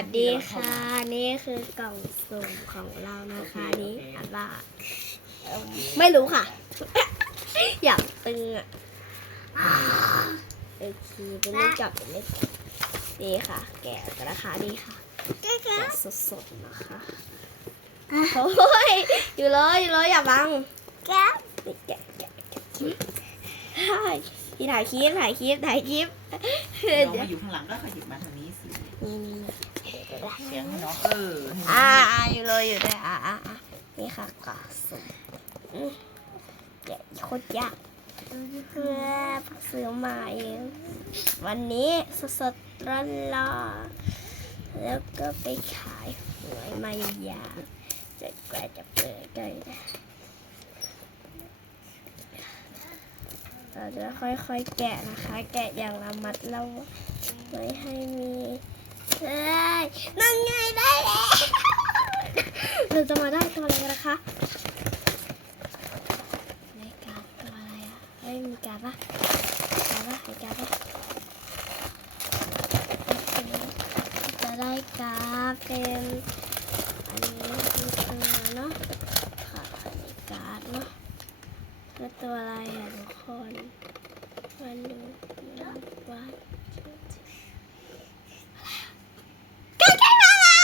วัสดีค่ะ นี่คือกล่องสุ่มของเรานะคะนี่อ่านว่าเอิ่มไม่รู้ค่ะ อยากตึงอะโอเคเป็นเล่นจับเป็นเล่นนี่ค่ะ แกะกันนะคะนี่ค่ะแกะสดๆนะคะโอ้ยอยู่เลยอยู่เลยอย่าบังแกะนี่แกะแกะแกะใช่พี่ถ่ายคลิปถ่ายคลิปถ่ายคลิปน้องมาอยู่ข้างหลังก็ขยับมาทางนี้สินี่นี่ เสียงให้น้องเออให้น้องอ่าอ่าอยู่เลยอยู่เลยอ่าอ่าอ่านี่ค่ะกาสุ่มอืมแกะโคตรยากเพื่อซื้อมาเองวันนี้สดๆร้อนๆแล้วก็ไปขายหวยมายาวๆจนกว่าจะเปิดได้นะเราจะค่อยๆแกะนะคะ แกะอย่างระมัดระวังไม่ให้มีเฮ้ย นั่นไงได้แล้วเราจะมาได้ตัวอะไรกันนะคะในการตัวอะไรอะเฮ้ยมีการปะการปะมีการปะจะได้การเป็นอันนี้คือตัวเนาะค่ะอันนี้การเนาะแล้วตัวอะไรอะทุกคนมาดูมาดูว่าก็แค่มาละ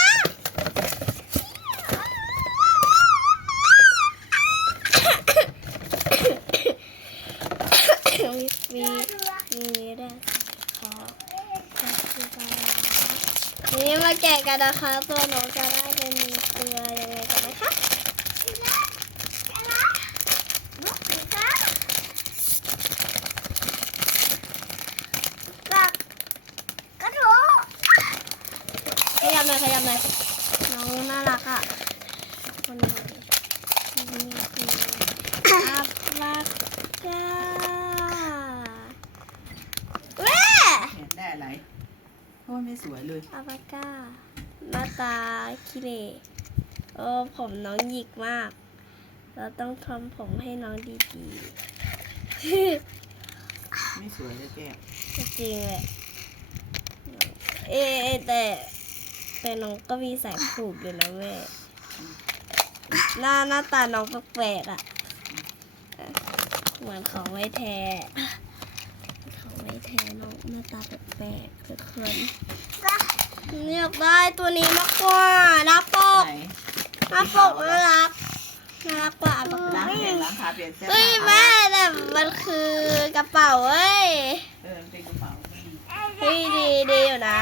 มี มีมีได้ขอนี่มาแกะกันนะคะตัวหนูจะได้เป็นตัวยังไงกันนะคะขยับหน่อยขยับหน่อยน้องน่ารักอะคนนี้นี่คืออัพลักจ้าเว้ เนี่ยได้ อะไรโอ้ยไม่สวยเลยอาบาก้าหน้าตาคิเลโอ้ผมน้องหยิกมาก เราต้องทำผมให้น้องดีไม่สวยเลยแกๆจริงๆเลยเอ๊ะแต่แต่น้องก็มีสายผูกอยู่นะแม่หน้าหน้าตาน้องแปลกๆอะ เหมือนของไม่แท้ ของไม่แท้น้องหน้าตาแปลกๆทุกคนเลือกได้ตัวนี้มากกว่าหน้าปกไหนหน้าปกน่ารักน่ารักกว่าอันปกล้างแขนล้างขาเปลี่ยนเสื้อเฮ้ยผ้าแม่แต่มันคือกระเป๋าเว้ยเออมันเป็นกระเป๋าดีเฮ้ยดีดีอยู่นะ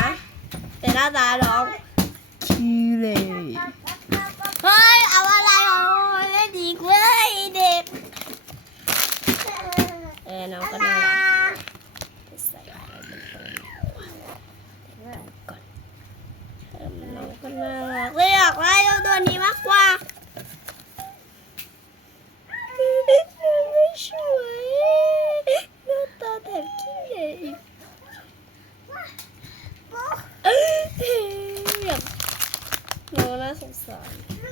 แต่หน้าตาน้องขี้เลยเฮ้ยเอาอะไรเอาเล่นดีเว้ยเด็กเออน้องก็น่ารักใส่อะไรเป็นตัวก่อนเออน้องก็น่ารักเลยอยากได้ตัวนี้มากกว่าไม่สวยหน้าตาแถมขี้เหร่อีกแบบน้องน่า สงสารห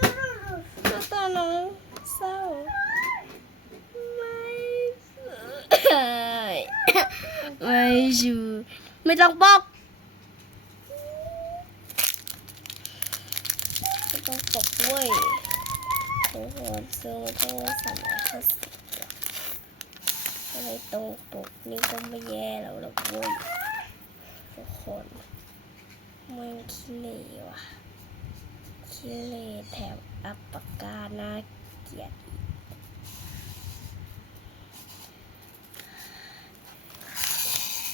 น้าตาน้องเศร้า ไม่ไม่ชูไม่ต้องบอกไม่ต้องปกเว้ยโอ้โหซื้อมาตั้งสามร้อยห้าสิบอะไรตรงปกนี่ก็ไม่แย่แล้วหรอกเว้ยทุกคนมันขี้เหร่ว่ะ ขี้เหร่แถมอัปปากกาน่าเกียด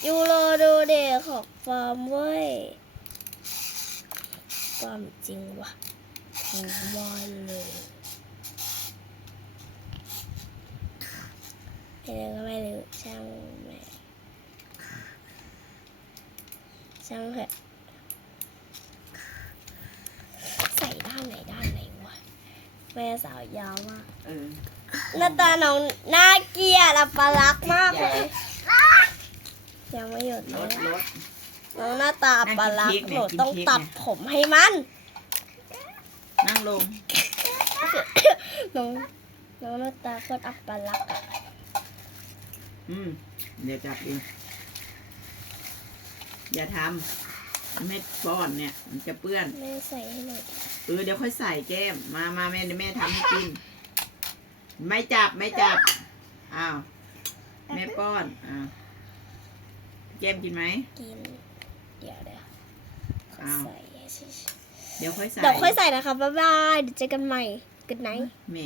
ยูโรดูเด็กของฟาร์มเว้ยฟาร์มจริงวะทั้งวันเลยเรื่อก็ไม่รู้ช่างแม่ช่างเถอะใส่ด้านไหนด้านไหนวะ แม่สาวยาวมากเออหน้าตาน้องน่าเกลียดอัปลักษณ์มากเลยยังไม่หยุดรเลยถรถน้องหน้าตาปลาลักษนั่งกินณ์เค้หนูกเนี่ยต้องกินเค้กตัดเนี่ยผมให้มันนั่งลง น้องน้องหน้าตาโคตรอัปลักษณ์อะอืม เดี๋ยวจับเองอย่าท แม่ป้อนเนี่ย มันจะเปื้อน แม่ใส่ให้หน่อยเออเดี๋ยวค่อยใส่แก้ม มามาแม่เดี๋ยวแม่ทำให้กิน ไม่จับไม่จับ อ้าว แม่ป้อนอ้าวแก้มกินไหม กิน เดี๋ยวเดี๋ยวขออ้าวใส่ให้ชิเดี๋ยวค่อยใส่ เดี๋ยวค่อยใส่นะคะบ๊ายบายเดี๋ยวเจอกันใหม่ good night แม่